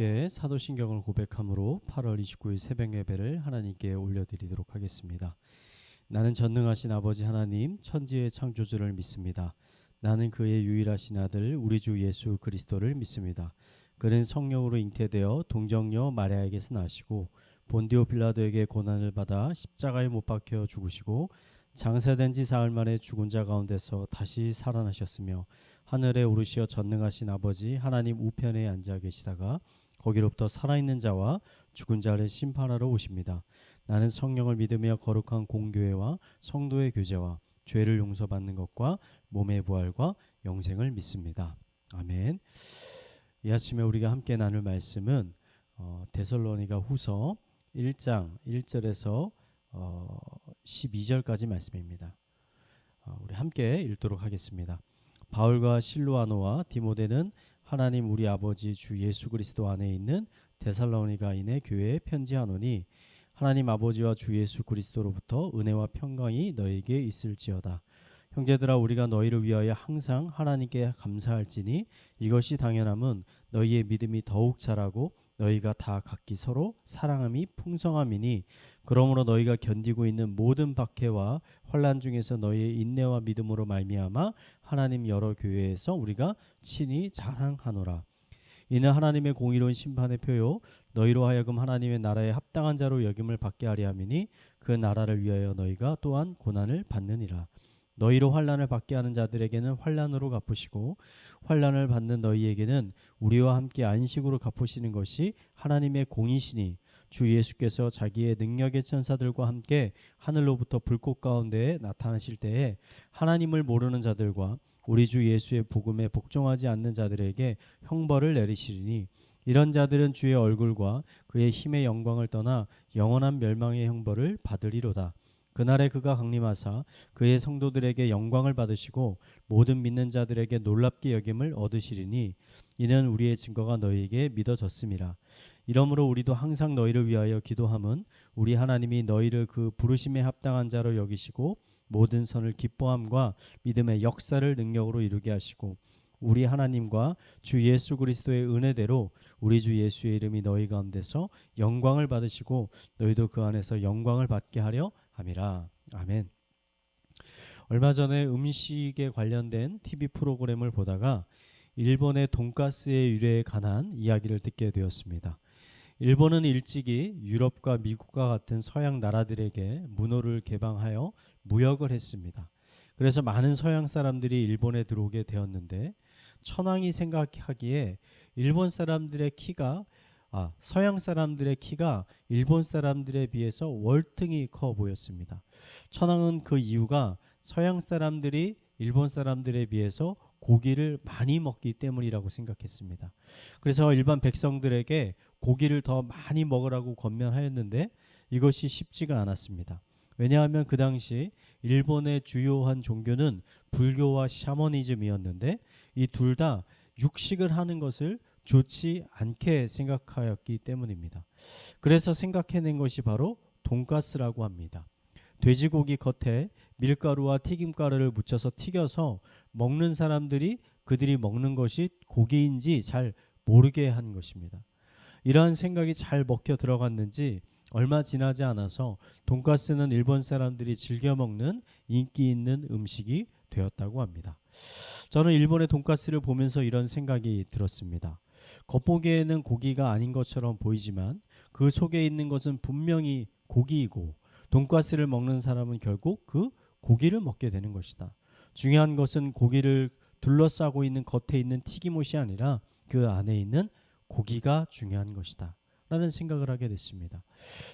함께 사도신경을 고백함으로 8월 29일 새벽 예배를 하나님께 올려드리도록 하겠습니다. 나는 전능하신 아버지 하나님 천지의 창조주를 믿습니다. 나는 그의 유일하신 아들 우리 주 예수 그리스도를 믿습니다. 그는 성령으로 잉태되어 동정녀 마리아에게서 나시고 본디오 빌라도에게 고난을 받아 십자가에 못 박혀 죽으시고 장사된 지 사흘 만에 죽은 자 가운데서 다시 살아나셨으며 하늘에 오르시어 전능하신 아버지 하나님 우편에 앉아 계시다가 거기로부터 살아있는 자와 죽은 자를 심판하러 오십니다. 나는 성령을 믿으며 거룩한 공교회와 성도의 교제와 죄를 용서받는 것과 몸의 부활과 영생을 믿습니다. 아멘. 이 아침에 우리가 함께 나눌 말씀은 데살로니가 후서 1장 1절에서 12절까지 말씀입니다. 우리 함께 읽도록 하겠습니다. 바울과 실루아노와 디모데는 하나님 우리 아버지 주 예수 그리스도 안에 있는 데살로니가인의 교회에 편지하노니 하나님 아버지와 주 예수 그리스도로부터 은혜와 평강이 너에게 있을지어다. 형제들아, 우리가 너희를 위하여 항상 하나님께 감사할지니 이것이 당연함은 너희의 믿음이 더욱 자라고 너희가 다 각기 서로 사랑함이 풍성함이니 그러므로 너희가 견디고 있는 모든 박해와 환난 중에서 너희의 인내와 믿음으로 말미암아 하나님 여러 교회에서 우리가 친히 자랑하노라. 이는 하나님의 공의로운 심판의 표요 너희로 하여금 하나님의 나라에 합당한 자로 여김을 받게 하려 함이니 그 나라를 위하여 너희가 또한 고난을 받느니라. 너희로 환난을 받게 하는 자들에게는 환난으로 갚으시고 환난을 받는 너희에게는 우리와 함께 안식으로 갚으시는 것이 하나님의 공이시니 주 예수께서 자기의 능력의 천사들과 함께 하늘로부터 불꽃 가운데에 나타나실 때에 하나님을 모르는 자들과 우리 주 예수의 복음에 복종하지 않는 자들에게 형벌을 내리시리니 이런 자들은 주의 얼굴과 그의 힘의 영광을 떠나 영원한 멸망의 형벌을 받으리로다. 그날에 그가 강림하사 그의 성도들에게 영광을 받으시고 모든 믿는 자들에게 놀랍게 여김을 얻으시리니 이는 우리의 증거가 너희에게 믿어졌음이라. 이러므로 우리도 항상 너희를 위하여 기도함은 우리 하나님이 너희를 그 부르심에 합당한 자로 여기시고 모든 선을 기뻐함과 믿음의 역사를 능력으로 이루게 하시고 우리 하나님과 주 예수 그리스도의 은혜대로 우리 주 예수의 이름이 너희 가운데서 영광을 받으시고 너희도 그 안에서 영광을 받게 하려 함이라. 아멘. 얼마 전에 음식에 관련된 TV 프로그램을 보다가 일본의 돈가스의 유래에 관한 이야기를 듣게 되었습니다. 일본은 일찍이 유럽과 미국과 같은 서양 나라들에게 문호를 개방하여 무역을 했습니다. 그래서 많은 서양 사람들이 일본에 들어오게 되었는데 천황이 생각하기에 서양 사람들의 키가 일본 사람들에 비해서 월등히 커 보였습니다. 천황은 그 이유가 서양 사람들이 일본 사람들에 비해서 고기를 많이 먹기 때문이라고 생각했습니다. 그래서 일반 백성들에게 고기를 더 많이 먹으라고 권면하였는데 이것이 쉽지가 않았습니다. 왜냐하면 그 당시 일본의 주요한 종교는 불교와 샤머니즘이었는데 이 둘 다 육식을 하는 것을 좋지 않게 생각하였기 때문입니다. 그래서 생각해낸 것이 바로 돈가스라고 합니다. 돼지고기 겉에 밀가루와 튀김가루를 묻혀서 튀겨서 먹는 사람들이 그들이 먹는 것이 고기인지 잘 모르게 한 것입니다. 이러한 생각이 잘 먹혀 들어갔는지 얼마 지나지 않아서 돈가스는 일본 사람들이 즐겨 먹는 인기 있는 음식이 되었다고 합니다. 저는 일본의 돈가스를 보면서 이런 생각이 들었습니다. 겉보기에는 고기가 아닌 것처럼 보이지만 그 속에 있는 것은 분명히 고기이고 돈가스를 먹는 사람은 결국 그 고기를 먹게 되는 것이다. 중요한 것은 고기를 둘러싸고 있는 겉에 있는 튀김옷이 아니라 그 안에 있는 고기가 중요한 것이다 라는 생각을 하게 됐습니다.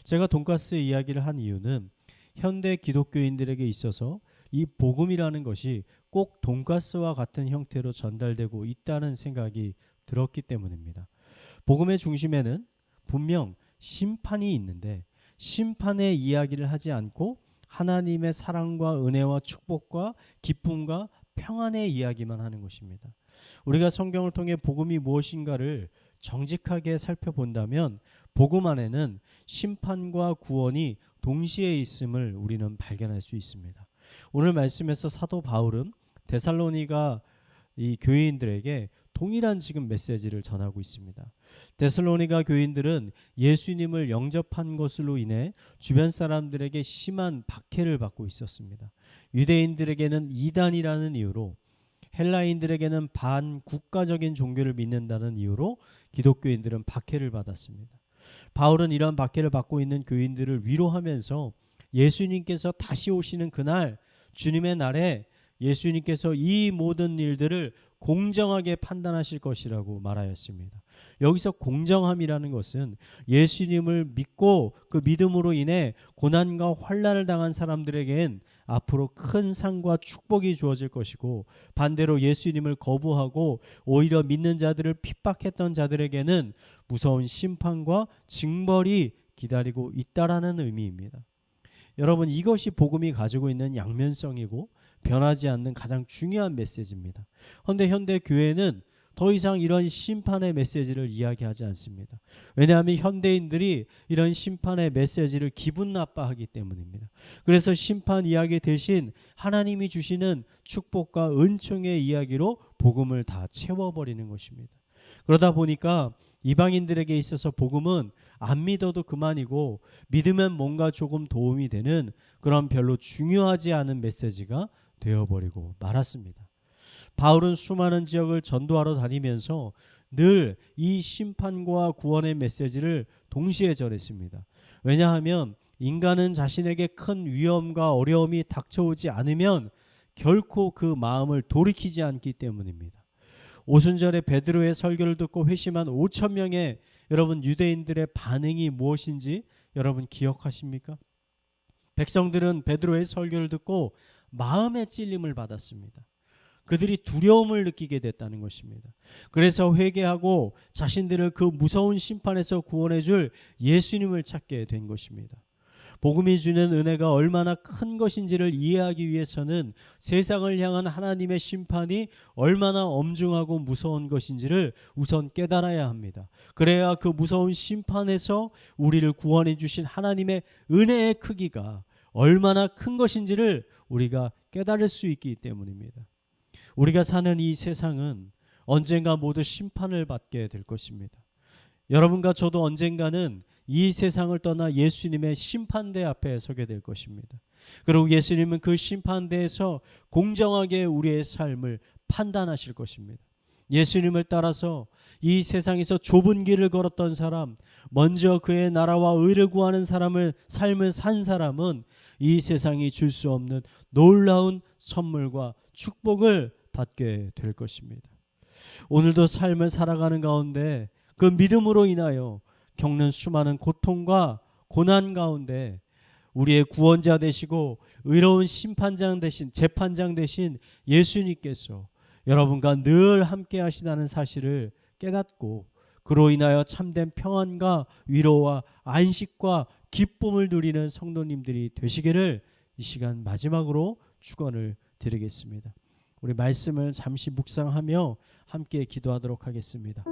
제가 돈가스 이야기를 한 이유는 현대 기독교인들에게 있어서 이 복음이라는 것이 꼭 돈가스와 같은 형태로 전달되고 있다는 생각이 들었기 때문입니다. 복음의 중심에는 분명 심판이 있는데 심판의 이야기를 하지 않고 하나님의 사랑과 은혜와 축복과 기쁨과 평안의 이야기만 하는 것입니다. 우리가 성경을 통해 복음이 무엇인가를 정직하게 살펴본다면 복음 안에는 심판과 구원이 동시에 있음을 우리는 발견할 수 있습니다. 오늘 말씀에서 사도 바울은 데살로니가 이 교회인들에게 동일한 지금 메시지를 전하고 있습니다. 데살로니가 교인들은 예수님을 영접한 것으로 인해 주변 사람들에게 심한 박해를 받고 있었습니다. 유대인들에게는 이단이라는 이유로, 헬라인들에게는 반국가적인 종교를 믿는다는 이유로 기독교인들은 박해를 받았습니다. 바울은 이런 박해를 받고 있는 교인들을 위로하면서 예수님께서 다시 오시는 그날, 주님의 날에 예수님께서 이 모든 일들을 공정하게 판단하실 것이라고 말하였습니다. 여기서 공정함이라는 것은 예수님을 믿고 그 믿음으로 인해 고난과 환난을 당한 사람들에겐 앞으로 큰 상과 축복이 주어질 것이고, 반대로 예수님을 거부하고 오히려 믿는 자들을 핍박했던 자들에게는 무서운 심판과 징벌이 기다리고 있다라는 의미입니다. 여러분, 이것이 복음이 가지고 있는 양면성이고 변하지 않는 가장 중요한 메시지입니다. 그런데 현대 교회는 더 이상 이런 심판의 메시지를 이야기하지 않습니다. 왜냐하면 현대인들이 이런 심판의 메시지를 기분 나빠하기 때문입니다. 그래서 심판 이야기 대신 하나님이 주시는 축복과 은총의 이야기로 복음을 다 채워버리는 것입니다. 그러다 보니까 이방인들에게 있어서 복음은 안 믿어도 그만이고, 믿으면 뭔가 조금 도움이 되는 그런 별로 중요하지 않은 메시지가 되어버리고 말았습니다. 바울은 수많은 지역을 전도하러 다니면서 늘 이 심판과 구원의 메시지를 동시에 전했습니다. 왜냐하면 인간은 자신에게 큰 위험과 어려움이 닥쳐오지 않으면 결코 그 마음을 돌이키지 않기 때문입니다. 오순절에 베드로의 설교를 듣고 회심한 5천 명의 여러분 유대인들의 반응이 무엇인지 여러분 기억하십니까? 백성들은 베드로의 설교를 듣고 마음의 찔림을 받았습니다. 그들이 두려움을 느끼게 됐다는 것입니다. 그래서 회개하고 자신들을 그 무서운 심판에서 구원해 줄 예수님을 찾게 된 것입니다. 복음이 주는 은혜가 얼마나 큰 것인지를 이해하기 위해서는 세상을 향한 하나님의 심판이 얼마나 엄중하고 무서운 것인지를 우선 깨달아야 합니다. 그래야 그 무서운 심판에서 우리를 구원해 주신 하나님의 은혜의 크기가 얼마나 큰 것인지를 우리가 깨달을 수 있기 때문입니다. 우리가 사는 이 세상은 언젠가 모두 심판을 받게 될 것입니다. 여러분과 저도 언젠가는 이 세상을 떠나 예수님의 심판대 앞에 서게 될 것입니다. 그리고 예수님은 그 심판대에서 공정하게 우리의 삶을 판단하실 것입니다. 예수님을 따라서 이 세상에서 좁은 길을 걸었던 사람, 먼저 그의 나라와 의를 구하는 삶을 산 사람은 이 세상이 줄 수 없는 놀라운 선물과 축복을 받게 될 것입니다. 오늘도 삶을 살아가는 가운데 그 믿음으로 인하여 겪는 수많은 고통과 고난 가운데 우리의 구원자 되시고 의로운 심판장 되신, 재판장 되신 예수님께서 여러분과 늘 함께 하시다는 사실을 깨닫고, 그로 인하여 참된 평안과 위로와 안식과 기쁨을 누리는 성도님들이 되시기를 이 시간 마지막으로 축원을 드리겠습니다. 우리 말씀을 잠시 묵상하며 함께 기도하도록 하겠습니다.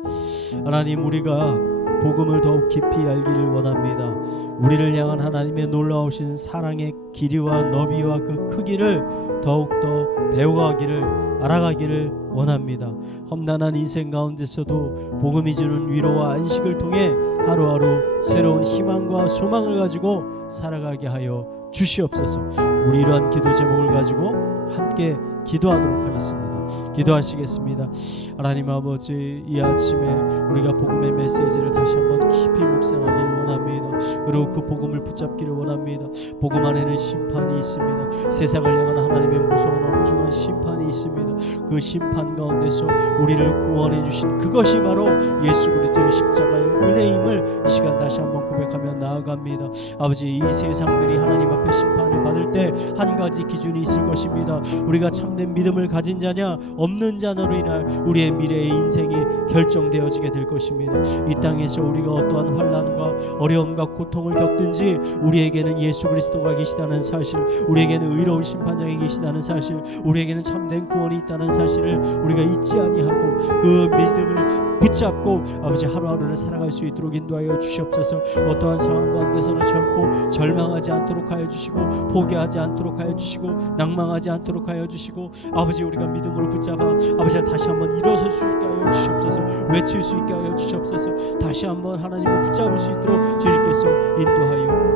하나님, 우리가 복음을 더욱 깊이 알기를 원합니다. 우리를 향한 하나님의 놀라우신 사랑의 길이와 너비와 그 크기를 더욱더 배워가기를, 알아가기를 원합니다. 험난한 인생 가운데서도 복음이 주는 위로와 안식을 통해 하루하루 새로운 희망과 소망을 가지고 살아가게 하여 주시옵소서. 우리 이러한 기도 제목을 가지고 함께 기도하도록 하겠습니다. 기도하시겠습니다. 하나님 아버지, 이 아침에 우리가 복음의 메시지를 다시 한번 깊이 묵상하기를 원합니다. 그리고 그 복음을 붙잡기를 원합니다. 복음 안에는 심판이 있습니다. 세상을 향한 하나님의 무서운 엄중한 심판이 있습니다. 그 심판 가운데서 우리를 구원해 주신 그것이 바로 예수 그리스도의 십자가의 은혜임을 이 시간 다시 한번 고백하며 나아갑니다. 아버지, 이 세상들이 하나님 앞에 심판을 받을 때 한 가지 기준이 있을 것입니다. 우리가 참된 믿음을 가진 자냐 없는 자나로 인하여 우리의 미래의 인생이 결정되어지게 될 것입니다. 이 땅에서 우리가 어떠한 환난과 어려움과 고통을 겪든지 우리에게는 예수 그리스도가 계시다는 사실, 우리에게는 의로운 심판장이 계시다는 사실, 우리에게는 참된 구원이 있다는 사실을 우리가 잊지 아니하고 그 믿음을 붙잡고 아버지 하루하루를 살아갈 수 있도록 인도하여 주시옵소서. 어떠한 상황 가운데서도 결코 절망하지 않도록 하여 주시고 포기하지 않도록 하여 주시고 낭망하지 않도록 하여 주시고 아버지 우리가 믿음으로 붙잡아 아버지 다시 한번 일어설 수 있게 하여 주시옵소서. 외칠 수 있게 하여 주시옵소서. 다시 한번 하나님을 붙잡을 수 있도록 주님께서 인도하여